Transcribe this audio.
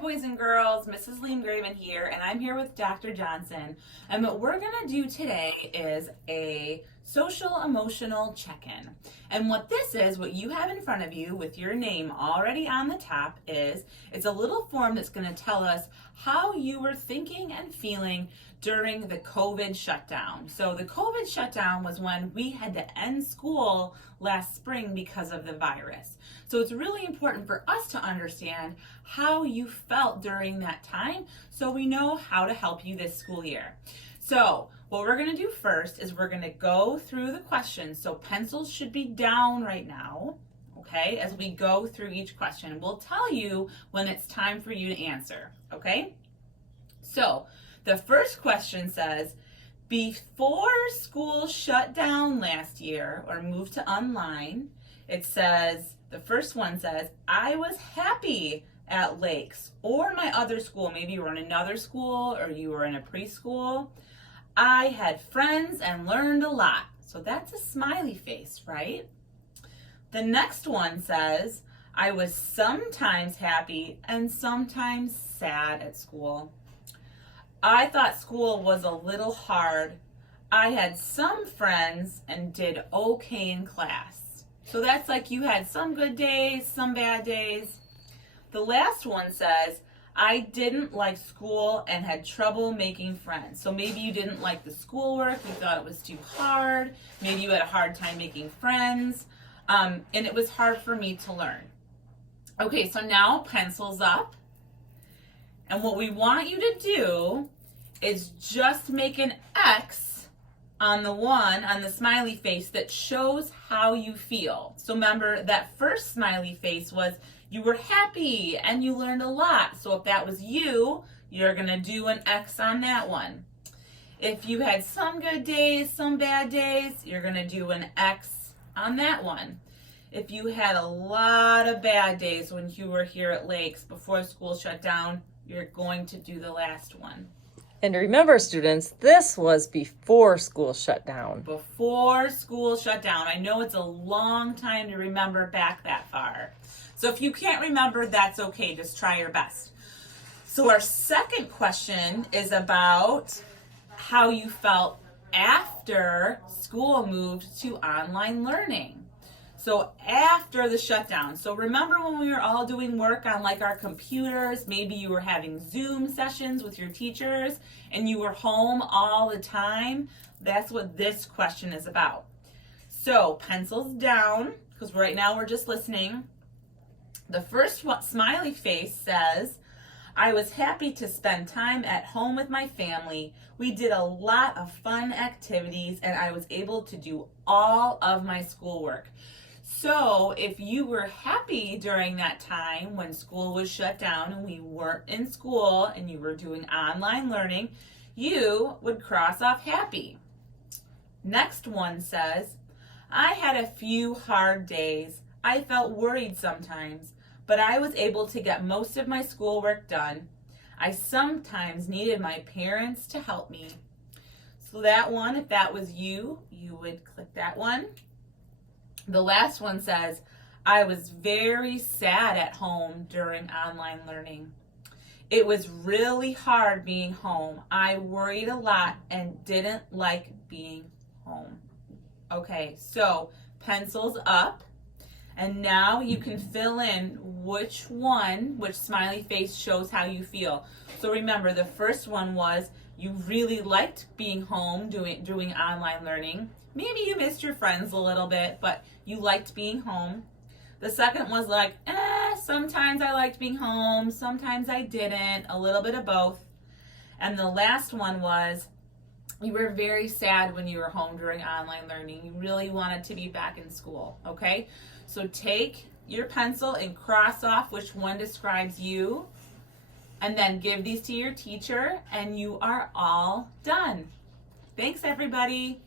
boys and girls, Mrs. Lean Graven here, and I'm here with Dr. Johnson. And what we're going to do today is a social emotional check-in. And what this is, what you have in front of you with your name already on the top is, it's a little form that's going to tell us how you were thinking and feeling during the COVID shutdown. So the COVID shutdown was when we had to end school last spring because of the virus. So it's really important for us to understand how you felt during that time so we know how to help you this school year. So what we're going to do first is we're going to go through the questions. So pencils should be down right now, okay, as we go through each question. We'll tell you when it's time for you to answer, okay? So the first question says, before school shut down last year or moved to online, it says, the first one says, I was happy at Lakes or my other school. Maybe you were in another school or you were in a preschool. I had friends and learned a lot. So that's a smiley face, right? The next one says, I was sometimes happy and sometimes sad at school. I thought school was a little hard. I had some friends and did okay in class. So that's like you had some good days, some bad days. The last one says, I didn't like school and had trouble making friends. So maybe you didn't like the schoolwork, you thought it was too hard, maybe you had a hard time making friends, and it was hard for me to learn. Okay, so now pencils up. And what we want you to do is just make an X on the smiley face that shows how you feel. So remember, that first smiley face was you were happy and you learned a lot. So if that was you, you're going to do an X on that one. If you had some good days, some bad days, you're going to do an X on that one. If you had a lot of bad days when you were here at Lakes before school shut down, you're going to do the last one. And remember, students, this was before school shut down. Before school shut down. I know it's a long time to remember back that far. So if you can't remember, that's okay. Just try your best. So our second question is about how you felt after school moved to online learning. So after the shutdown, so remember when we were all doing work on like our computers, maybe you were having Zoom sessions with your teachers and you were home all the time? That's what this question is about. So pencils down, because right now we're just listening. The first smiley face says, I was happy to spend time at home with my family. We did a lot of fun activities and I was able to do all of my schoolwork. So if you were happy during that time when school was shut down and we weren't in school and you were doing online learning, you would cross off happy. Next one says, I had a few hard days. I felt worried sometimes, but I was able to get most of my schoolwork done. I sometimes needed my parents to help me. So that one, if that was you, you would click that one. The last one says, I was very sad at home during online learning. It was really hard being home. I worried a lot and didn't like being home. Okay, so pencils up. And now you can fill in which smiley face shows how you feel. So remember, the first one was you really liked being home doing online learning. Maybe you missed your friends a little bit, but you liked being home. The second was like, sometimes I liked being home, sometimes I didn't, a little bit of both. And the last one was, you were very sad when you were home during online learning. You really wanted to be back in school, okay? So take your pencil and cross off which one describes you, and then give these to your teacher, and you are all done. Thanks, everybody.